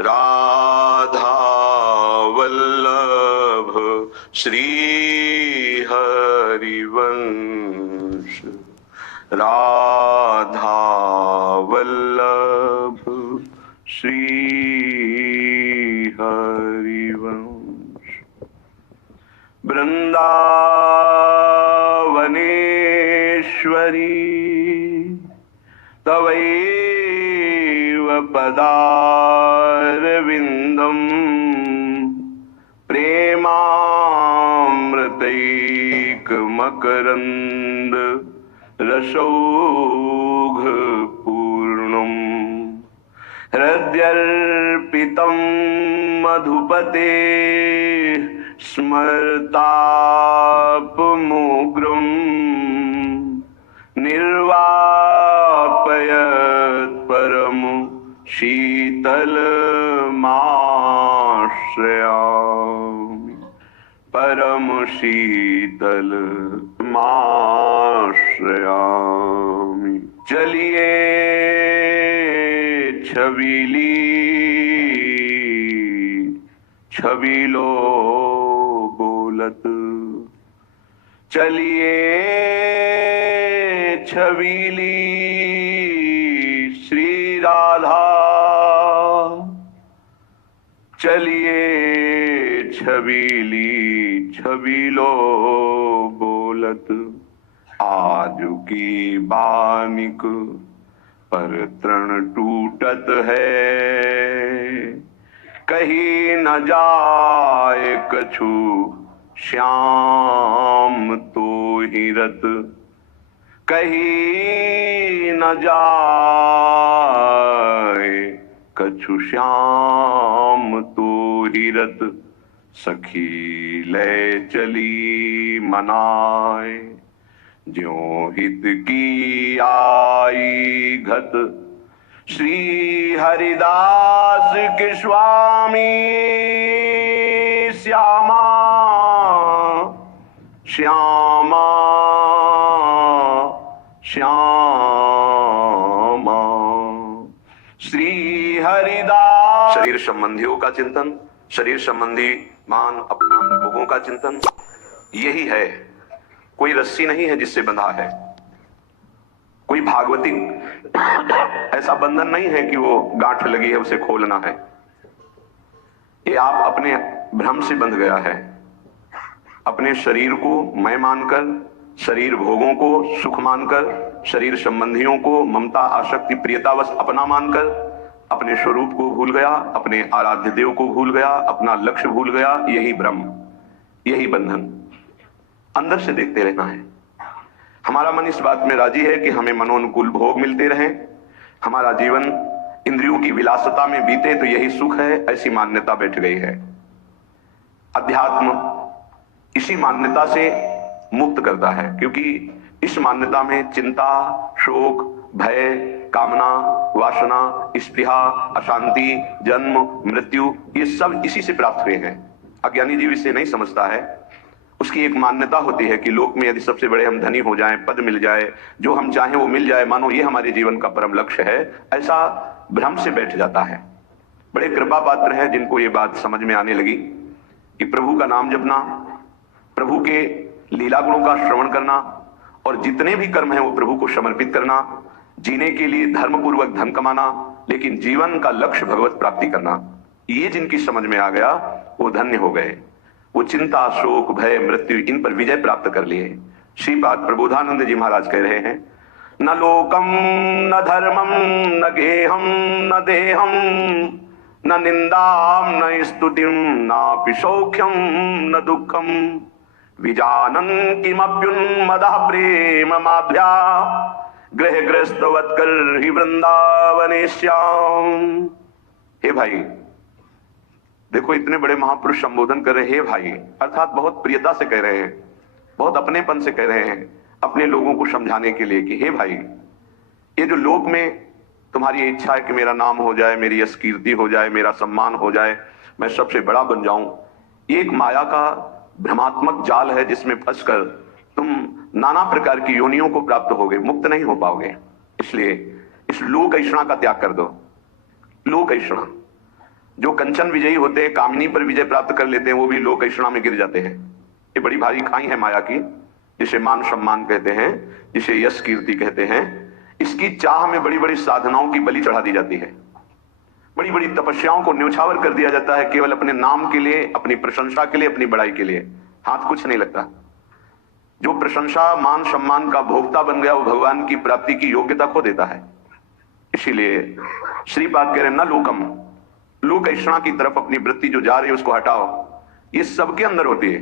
राधा वल्लभ श्री हरिवंश, राधा वल्लभ श्री हरिवंश। वृंदावनेश्वरी तवैव पदारविन्दम् प्रेमामृतैकमकरन्द रसौघपूर्णम् हृद्यर्पितं मधुपते स्मरतापमुग्रम् निर्वापयत् परम शीतलमाश्रयामि, परम शीतलमाश्रयामि। चलिए छबीली छबीलो बोलत, चलिए छबीली श्री राधा, चलिए छबीली छबीलो बोलत। आजू की बानिक पर तृण टूटत है, कहीं न जाए कछु श्याम तो ही रत, कहीं न जाए कछु श्याम तो ही रत। सखी ले चली मनाए, ज्यों हित की आई घत। श्री हरिदास के स्वामी श्यामा श्यामा श्यामा। श्री हरिदास। शरीर संबंधियों का चिंतन, शरीर संबंधी मान अपमान भोगों का चिंतन, यही है। कोई रस्सी नहीं है जिससे बंधा है, कोई भागवती ऐसा बंधन नहीं है कि वो गांठ लगी है उसे खोलना है। ये आप अपने भ्रम से बंध गया है। अपने शरीर को मैं मानकर, शरीर भोगों को सुख मानकर, शरीर संबंधियों को ममता आसक्ति प्रियतावश अपना मानकर अपने स्वरूप को भूल गया, अपने आराध्य देव को भूल गया, अपना लक्ष्य भूल गया। यही भ्रम, यही बंधन। अंदर से देखते रहना है। हमारा मन इस बात में राजी है कि हमें मनोनुकूल भोग मिलते रहे, हमारा जीवन इंद्रियों की विलासता में बीते तो यही सुख है, ऐसी मान्यता बैठ गई है। अध्यात्म इसी मान्यता से मुक्त करता है, क्योंकि इस मान्यता में चिंता, शोक, भय, कामना, वासना, स्पृहा, अशांति, जन्म, मृत्यु, ये सब इसी से प्राप्त हुए हैं। अज्ञानी जीव इसे नहीं समझता है। उसकी एक मान्यता होती है कि लोक में यदि सबसे बड़े हम धनी हो जाएं, पद मिल जाए, जो हम चाहें वो मिल जाए, मानो ये हमारे जीवन का परम लक्ष्य है, ऐसा भ्रम से बैठ जाता है। बड़े कृपा पात्र हैं जिनको ये बात समझ में आने लगी कि प्रभु का नाम जपना, प्रभु के लीला गुणों का श्रवण करना और जितने भी कर्म हैं वो प्रभु को समर्पित करना, जीने के लिए धर्म पूर्वक धन कमाना, लेकिन जीवन का लक्ष्य भगवत प्राप्ति करना, ये जिनकी समझ में आ गया वो धन्य हो गए। वो चिंता, शोक, भय, मृत्यु, इन पर विजय प्राप्त कर लिए। श्रीपाद प्रबोधानंद जी महाराज कह रहे हैं, न लोकम न धर्मम न गेहम न देहम न निंदाम न स्तुतिम नापि सौख्यम न दुखम विजानन किमप्युन्मदः प्रेम माभ्या गृहग्रस्तवत्कर ही वृंदावनेश्याम। हे भाई, देखो इतने बड़े महापुरुष संबोधन कर रहे हैं, हे भाई, अर्थात बहुत प्रियता से कह रहे हैं, बहुत अपनेपन से कह रहे हैं अपने लोगों को समझाने के लिए कि हे भाई, ये जो लोक में तुम्हारी इच्छा है कि मेरा नाम हो जाए, मेरी यश कीर्ति हो जाए, मेरा सम्मान हो जाए, मैं सबसे बड़ा बन जाऊं, ये एक माया का भ्रमात्मक जाल है जिसमें फंसकर तुम नाना प्रकार की योनियों को प्राप्त होगे, मुक्त नहीं हो पाओगे। इसलिए इस लोक ऐषणा का त्याग कर दो। लोक ऐषणा, जो कंचन विजयी होते हैं, कामिनी पर विजय प्राप्त कर लेते हैं, वो भी लोक ऐषणा में गिर जाते हैं। ये बड़ी भारी खाई है माया की, जिसे मान सम्मान कहते हैं, जिसे यश कीर्ति कहते हैं। इसकी चाह में बड़ी बड़ी साधनाओं की बलि चढ़ा दी जाती है, बड़ी बड़ी तपस्याओं को न्यौछावर कर दिया जाता है, केवल अपने नाम के लिए, अपनी प्रशंसा के लिए, अपनी बड़ाई के लिए। हाथ कुछ नहीं लगता। जो प्रशंसा मान सम्मान का भोक्ता बन गया, वो भगवान की प्राप्ति की योग्यता खो देता है। इसीलिए श्रीपाद कह रहे न लोकम, लोक ऐषणा की तरफ अपनी वृत्ति जो जा रही है उसको हटाओ। ये सबके अंदर होती है।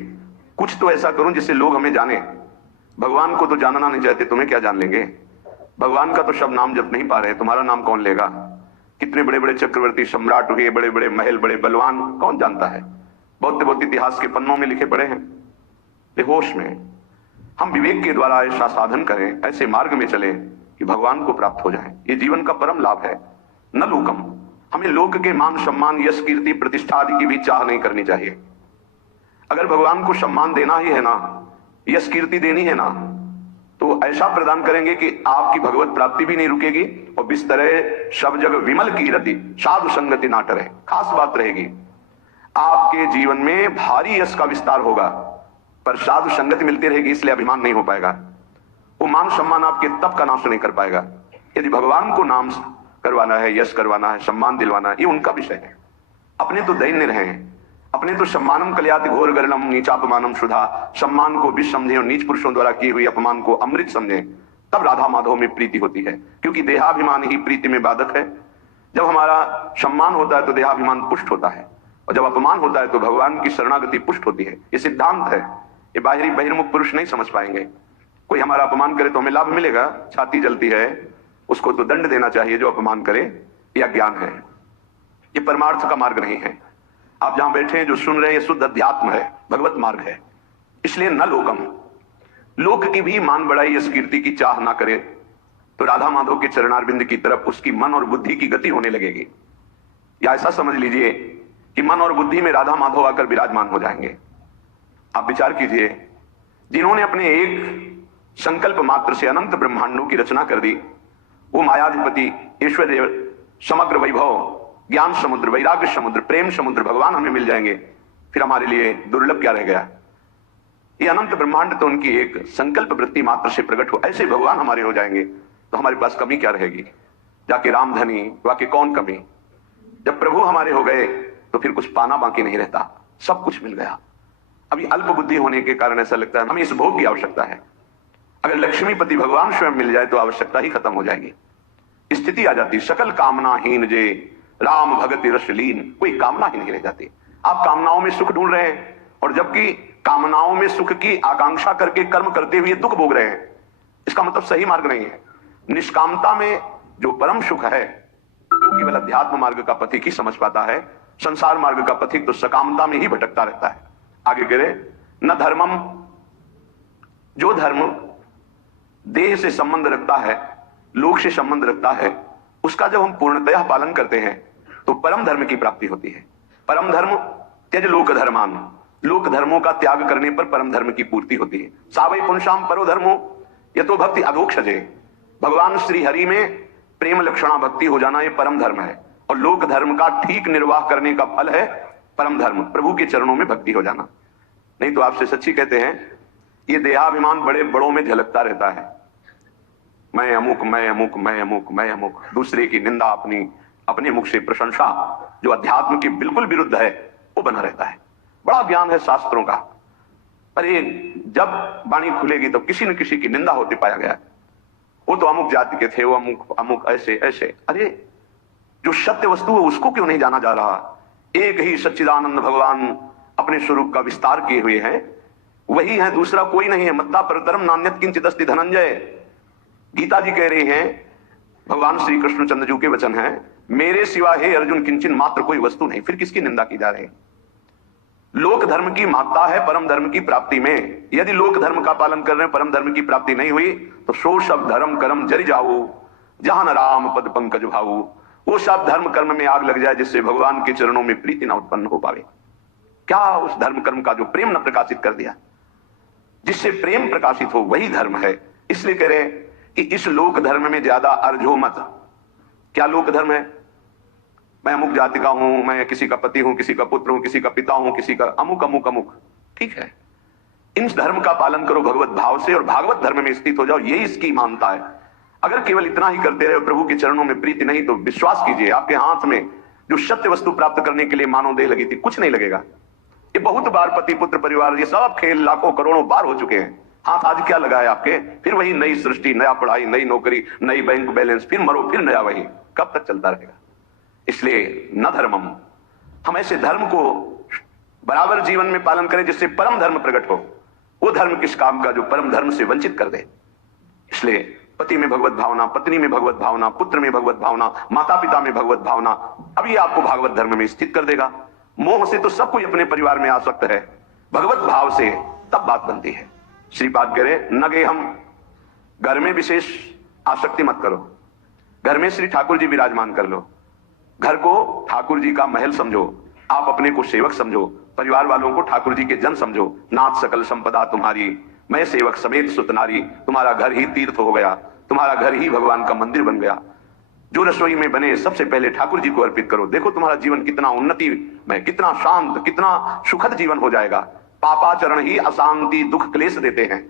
कुछ तो ऐसा करूं जिससे लोग हमें जाने। भगवान को तो जानना नहीं चाहते, तुम्हें क्या जान लेंगे? भगवान का तो शब्द नाम जप नहीं पा रहे, तुम्हारा नाम कौन लेगा? कितने बड़े बड़े चक्रवर्ती सम्राट हुए, बड़े बड़े महल, बड़े बलवान, कौन जानता है? बहुत इतिहास के पन्नों में लिखे पड़े हैं। बेहोश में हम विवेक के द्वारा ऐसा साधन करें, ऐसे मार्ग में चले कि भगवान को प्राप्त हो जाए। ये जीवन का परम लाभ है। न लोकम, हमें लोक के मान सम्मान, यश कीर्ति, प्रतिष्ठा आदि की भी चाह नहीं करनी चाहिए। अगर भगवान को सम्मान देना ही है ना, यश कीर्ति देनी है ना, तो ऐसा प्रदान करेंगे कि आपकी भगवत प्राप्ति भी नहीं रुकेगी और बिस्तरे सब जग विमल की रति, साधु संगति ना टरे। खास बात रहेगी, आपके जीवन में भारी यश का विस्तार होगा, पर साधु संगति मिलती रहेगी, इसलिए अभिमान नहीं हो पाएगा। वो मान सम्मान आपके तप का नाश नहीं कर पाएगा। यदि भगवान को नाम करवाना है, यश करवाना है, सम्मान दिलवाना है, ये उनका विषय है। अपने तो दैन्य रहे, अपने तो सम्मानम कल्याति घोर गरणम नीचापमानम सुधा, सम्मान को विष समझे और नीच पुरुषों द्वारा की हुई अपमान को अमृत समझे, तब राधा माधव में प्रीति होती है। क्योंकि देहाभिमान ही प्रीति में बाधक है। जब हमारा सम्मान होता है तो देहाभिमान पुष्ट होता है, और जब अपमान होता है तो भगवान की शरणागति पुष्ट होती है। ये सिद्धांत है, ये बाहरी बहिर्मुख पुरुष नहीं समझ पाएंगे। कोई हमारा अपमान करे तो हमें लाभ मिलेगा, छाती जलती है, उसको तो दंड देना चाहिए जो अपमान करे, यह ज्ञान है। ये परमार्थ का मार्ग नहीं है। आप जहां बैठे हैं, जो सुन रहे हैं, ये शुद्ध अध्यात्म है, भगवत मार्ग है। इसलिए न लोकम, लोक की भी मान बढ़ाई, यश कीर्ति की चाह ना करे तो राधा माधव के चरणारविंद की तरफ उसकी मन और बुद्धि की गति होने लगेगी। या ऐसा समझ लीजिए कि मन और बुद्धि में राधा माधव आकर विराजमान हो जाएंगे। आप विचार कीजिए, जिन्होंने अपने एक संकल्प मात्र से अनंत ब्रह्मांडों की रचना कर दी, वो मायाधिपति ईश्वर समग्र वैभव, ज्ञान समुद्र, वैराग्य समुद्र, प्रेम समुद्र भगवान हमें मिल जाएंगे, फिर हमारे लिए दुर्लभ क्या रह गया? ये अनंत ब्रह्मांड तो उनकी एक संकल्प वृत्ति मात्र से प्रकट हो, ऐसे भगवान हमारे हो जाएंगे तो हमारे पास कमी क्या रहेगी? जाके रामधनी वाके कौन कमी? जब प्रभु हमारे हो गए तो फिर कुछ पाना बाकी नहीं रहता, सब कुछ मिल गया। अभी अल्प बुद्धि होने के कारण ऐसा लगता है हमें इस भोग की आवश्यकता है। अगर लक्ष्मीपति भगवान स्वयं मिल जाए तो आवश्यकता ही खत्म हो जाएगी, स्थिति आ जाती, सकल कामनाहीन जे राम भगति रस लीन, कोई कामना ही नहीं रह जाती। आप कामनाओं में सुख ढूंढ रहे हैं, और जबकि कामनाओं में सुख की आकांक्षा करके कर्म करते हुए दुख भोग रहे हैं, इसका मतलब सही मार्ग नहीं है। निष्कामता में जो परम सुख है वो केवल अध्यात्म मार्ग का पथिक ही समझ पाता है। संसार मार्ग का पथिक तो सकामता में ही भटकता रहता है। आगे कह रहे न धर्मम, जो धर्म देह से संबंध रखता है, लोक से संबंध रखता है, उसका जब हम पूर्णतया पालन करते हैं तो परम धर्म की प्राप्ति होती है। परम धर्म त्यज लोक धर्मान, लोक धर्मों का त्याग करने पर परम धर्म की पूर्ति होती है। सावै पुंसाम परो धर्मो यतो भक्ति अधोक्षजे, भगवान श्री हरि में प्रेम लक्षणा भक्ति हो जाना, ये परम धर्म है। और लोक धर्म का ठीक निर्वाह करने का फल है परम धर्म, प्रभु के चरणों में भक्ति हो जाना। नहीं तो आपसे सच्ची कहते हैं, ये देहाभिमान बड़े बड़ों में झलकता रहता है। मैं अमुक, मैं अमुक, मैं अमुक, मैं अमुक, दूसरे की निंदा, अपने मुख से प्रशंसा, जो अध्यात्म की बिल्कुल विरुद्ध है, वो बना रहता है। बड़ा ज्ञान है शास्त्रों का, पर ये जब वाणी खुलेगी तो किसी न किसी की निंदा होती पाया गया। वो तो अमुक जाति के थे, वो अमुक अमुक ऐसे ऐसे। अरे जो सत्य वस्तु है उसको क्यों नहीं जाना जा रहा? एक ही सच्चिदानंद भगवान अपने स्वरूप का विस्तार किए हुए हैं, वही है, दूसरा कोई नहीं है। मत्ता परतरम नान्यत किंचित अस्ति धनंजय, गीता जी कह रही हैं, भगवान श्री कृष्णचंद्र जी के वचन हैं, मेरे सिवा हे अर्जुन किंचन मात्र कोई वस्तु नहीं। फिर किसकी निंदा की जा रही है? लोक धर्म की महत्ता है परम धर्म की प्राप्ति में। यदि लोक धर्म का पालन कर रहे हैं, परम धर्म की प्राप्ति नहीं हुई तो सो सब धर्म कर्म जरि जाओ, जहां न राम पद पंकज भाऊ। वो सब धर्म कर्म में आग लग जाए जिससे भगवान के चरणों में प्रीति न उत्पन्न हो पावे। क्या उस धर्म कर्म का जो प्रेम न प्रकाशित कर दिया? जिससे प्रेम प्रकाशित हो वही धर्म है। इसलिए कह रहे कि इस लोक धर्म में ज्यादा अर्झो मत। क्या लोक धर्म है? मैं अमुक जाति का हूं, मैं किसी का पति हूं, किसी का पुत्र हूं, किसी का पिता हूं, किसी का अमुक अमुक अमुक, ठीक है, इन धर्म का पालन करो भगवत भाव से और भागवत धर्म में स्थित हो जाओ, यही इसकी मानता है। अगर केवल इतना ही करते रहे, प्रभु के चरणों में प्रीति नहीं, तो विश्वास कीजिए आपके हाथ में जो सत्य वस्तु प्राप्त करने के लिए मानव देह लगी थी, कुछ नहीं लगेगा। ये बहुत बार पति पुत्र परिवार ये सब खेल लाखों करोड़ों बार हो चुके हैं। हाथ आज क्या लगा है आपके? फिर वही नई सृष्टि, नया पढ़ाई, नई नौकरी, नई बैंक बैलेंस, फिर मरो, फिर नया वही, कब तक चलता रहेगा? इसलिए न धर्मम, हम ऐसे धर्म को बराबर जीवन में पालन करें जिससे परम धर्म प्रकट हो। वो धर्म किस काम का जो परम धर्म से वंचित कर दे। इसलिए पति में भगवत भावना, पत्नी में भगवत भावना, पुत्र में भगवत भावना, माता पिता में भगवत भावना, अब ये आपको भागवत धर्म में स्थित कर देगा। मोह से तो सब कोई अपने परिवार में आसक्त है, भगवत भाव से तब बात बनती है। श्रीपाद कह रहे न गे हम घर में विशेष आसक्ति मत करो, घर में श्री ठाकुर जी विराजमान कर लो, घर को ठाकुर जी का महल समझो, आप अपने को सेवक समझो, परिवार वालों को ठाकुर जी के जन समझो। नाथ सकल संपदा तुम्हारी, मैं सेवक समेत सुतनारी, तुम्हारा घर ही तीर्थ हो गया, तुम्हारा घर ही भगवान का मंदिर बन गया। जो रसोई में बने सबसे पहले ठाकुर जी को अर्पित करो, देखो तुम्हारा जीवन कितना उन्नति में, कितना शांत, कितना सुखद जीवन हो जाएगा। पापाचरण ही अशांति दुख क्लेश देते हैं।